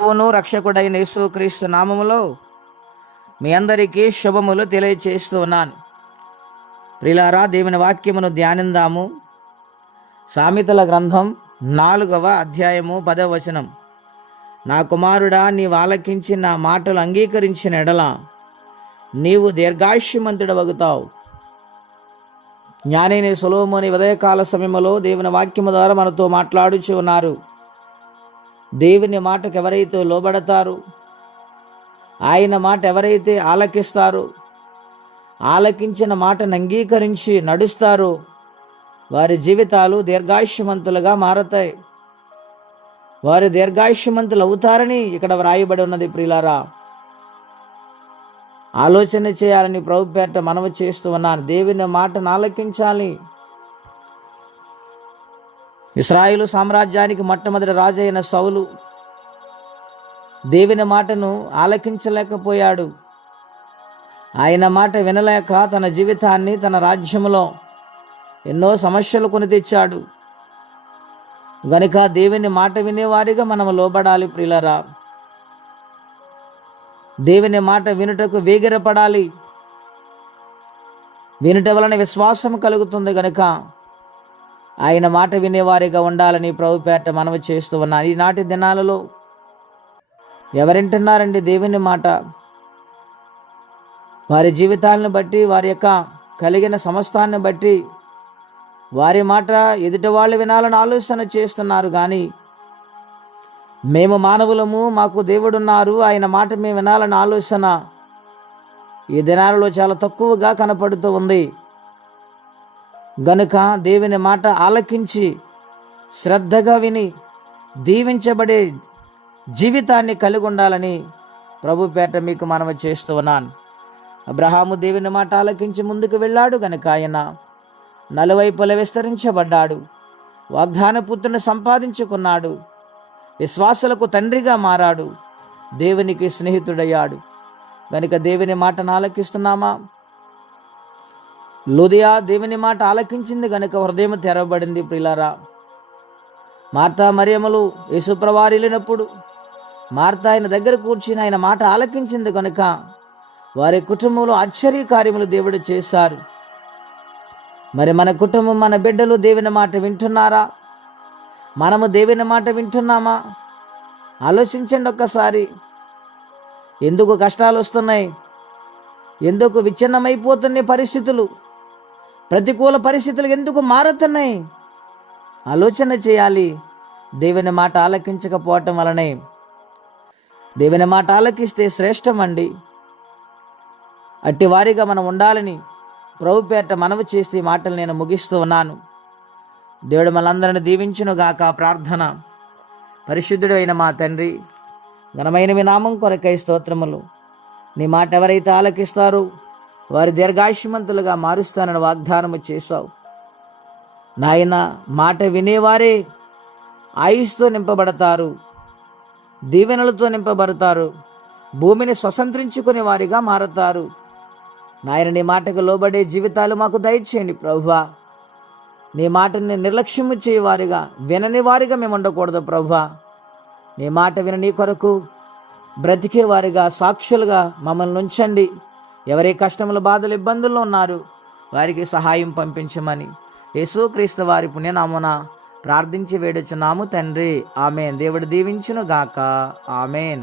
ప్రభువును రక్షకుడైన యేసుక్రీస్తు నామములో మీ అందరికీ శుభములు తెలియచేస్తూ ఉన్నాను. ప్రియులారా, దేవుని వాక్యమును ధ్యానిందాము. సామెతల గ్రంథం 4వ అధ్యాయము 10వ వచనం. నా కుమారుడా, నీవు ఆలకించి నా మాటలు అంగీకరించిన ఎడల నీవు దీర్ఘాయుష్యమంతుడవగుతావు. జ్ఞానైన సొలొమోను ఉదయకాల సమయంలో దేవుని వాక్యము ద్వారా మనతో మాట్లాడుచు ఉన్నారు. దేవుని మాటకు ఎవరైతే లోబడతారో, ఆయన మాట ఎవరైతే ఆలకిస్తారో, ఆలకించిన మాటను అంగీకరించి నడుస్తారో వారి జీవితాలు దీర్ఘాయుష్యమంతులుగా మారతాయి. వారు దీర్ఘాయుష్యమంతులు అవుతారని ఇక్కడ వ్రాయబడి ఉన్నది. ప్రియులారా, ఆలోచన చేయాలని ప్రభు పేరిట మనవి చేస్తూ ఉన్నాను. దేవుని మాటను ఆలకించాలి. ఇశ్రాయేలు సామ్రాజ్యానికి మొట్టమొదటి రాజు అయిన సౌలు దేవుని మాటను ఆలకించలేకపోయాడు. ఆయన మాట వినలేక తన జీవితాన్ని, తన రాజ్యంలో ఎన్నో సమస్యలు కొని తెచ్చాడు. గనుక దేవుని మాట వినేవారిగా మనం లోబడాలి. ప్రియులారా, దేవుని మాట వినుటకు వేగిరపడాలి. వినుట వలన విశ్వాసం కలుగుతుంది. గనుక ఆయన మాట వినేవారిగా ఉండాలని ప్రభు పేరిట మనవి చేస్తూ ఉన్నాను. ఈనాటి దినాలలో ఎవరింటున్నారండి దేవుని మాట? వారి జీవితాలను బట్టి, వారి యొక్క కలిగిన సమస్తాన్ని బట్టి వారి మాట ఎదుటి వాళ్ళు వినాలని ఆలోచన చేస్తున్నారు. కానీ మేము మానవులము, మాకు దేవుడున్నారు, ఆయన మాట మేము వినాలని ఆలోచన ఈ దినాలలో చాలా తక్కువగా కనపడుతూ ఉంది. గనుక దేవుని మాట ఆలకించి శ్రద్ధగా విని దీవించబడే జీవితాన్ని కలిగి ఉండాలని ప్రభు పేట మీకు మనవి చేస్తూ ఉన్నాను. అబ్రహాము దేవుని మాట ఆలకించి ముందుకు వెళ్ళాడు. గనుక ఆయన నలువైపుల విస్తరించబడ్డాడు. వాగ్దాన పుత్రుని సంపాదించుకున్నాడు. విశ్వాసులకు తండ్రిగా మారాడు. దేవునికి స్నేహితుడయ్యాడు. గనుక దేవుని మాటను ఆలకిస్తున్నామా? లూదియా దేవుని మాట ఆలకించింది గనుక హృదయం తెరవబడింది. ప్రియులారా, మార్తా మరియమ్మలు యేసుప్రభువారు వెళ్ళినప్పుడు మార్తా ఆయన దగ్గర కూర్చుని ఆయన మాట ఆలకించింది కనుక వారి కుటుంబంలో ఆశ్చర్య కార్యములు దేవుడు చేశారు. మరి మన కుటుంబం, మన బిడ్డలు దేవుని మాట వింటున్నారా? మనము దేవుని మాట వింటున్నామా? ఆలోచించండి ఒక్కసారి. ఎందుకు కష్టాలు వస్తున్నాయి? ఎందుకు విచ్ఛిన్నమైపోతున్నాయి పరిస్థితులు? ప్రతికూల పరిస్థితులు ఎందుకు మారుతున్నాయి? ఆలోచన చేయాలి. దేవుని మాట ఆలకించకపోవటం వలనే. దేవుని మాట ఆలకిస్తే శ్రేష్టమండి. అట్టి వారిగా మనం ఉండాలని ప్రభు పేరిట మనవి చేస్తే ఈ మాటలు నేను ముగిస్తూ ఉన్నాను. దేవుడు మనందరిని దీవించునుగాక. ప్రార్థన. పరిశుద్ధుడు అయిన మా తండ్రి, ఘనమైన మీ నామం కొరకై స్తోత్రములు. నీ మాట ఎవరైతే ఆలకిస్తారో వారి దీర్ఘాయుష్యమంతులుగా మారుస్తానని వాగ్దానము చేశావు నాయన. మాట వినేవారే ఆయుష్తో నింపబడతారు, దీవెనలతో నింపబడతారు, భూమిని స్వతంత్రించుకునే వారిగా మారతారు. నాయన, నీ మాటకు లోబడే జీవితాలు మాకు దయచేయండి ప్రభువా. నీ మాటని నిర్లక్ష్యము చేయవారిగా, వినని వారిగా మేము ఉండకూడదు ప్రభువా. నీ మాట విన నీ కొరకు బ్రతికేవారిగా, సాక్షులుగా మమ్మల్ని ఉంచండి. ఎవరి కష్టములు, బాధలు, ఇబ్బందుల్లో ఉన్నారు వారికి సహాయం పంపించమని యేసుక్రీస్తు వారి పుణ్యనామమున ప్రార్థించి వేడుచున్నాము తండ్రి. ఆమేన్. దేవుడు దీవించును గాక. ఆమేన్.